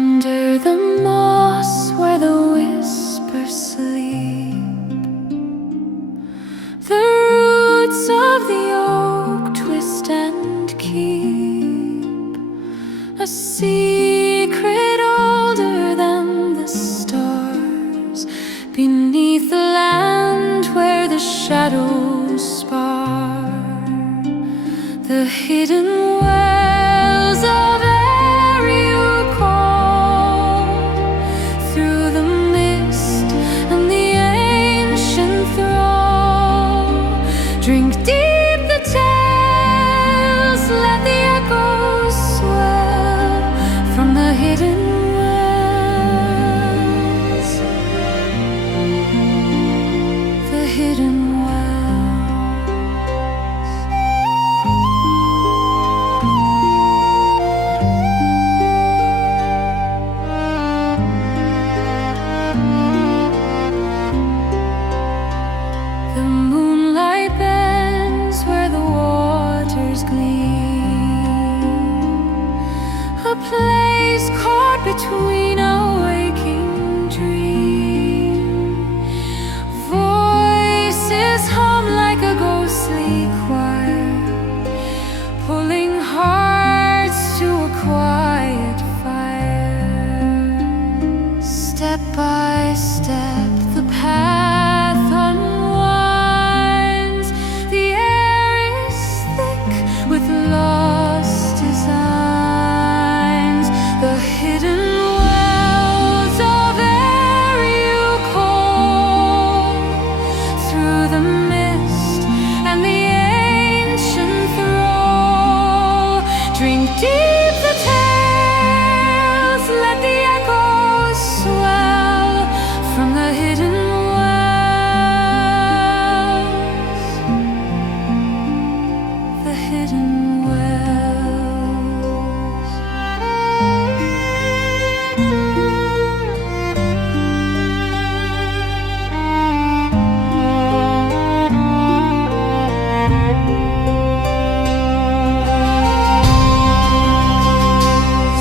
Under the moss where the whispers sleep, the roots of the oak twist and keep a secret older than the stars, beneath the land where the shadows spar. The hidden wells of Ériu call through the mist and the ancient thrall. Drink deep the tales, let the echoes swell from the hidden wells. The hidden wells. The moonlight bends where the waters gleam, a place caught between a waking dream. Voices hum like a ghostly choir, pulling hearts to a quiet fire. Step by step the path unwinds, the air is thick with lost designs. The hidden wells of Ériu call through the mist and the ancient thrall. Drink deep the tales, let the echoes swell from the hidden wells. The hidden wells.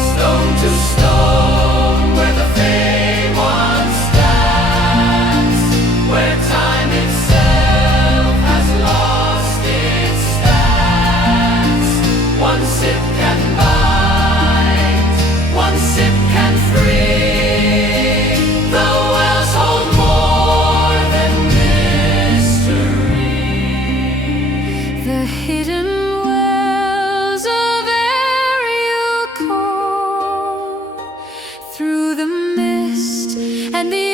Stone to stone, where the fair one stands, where time itself has lost its stance. One sip can bind, one sip can free. The wells hold more than mystery. The hidden wells of Ériu call through the mist and the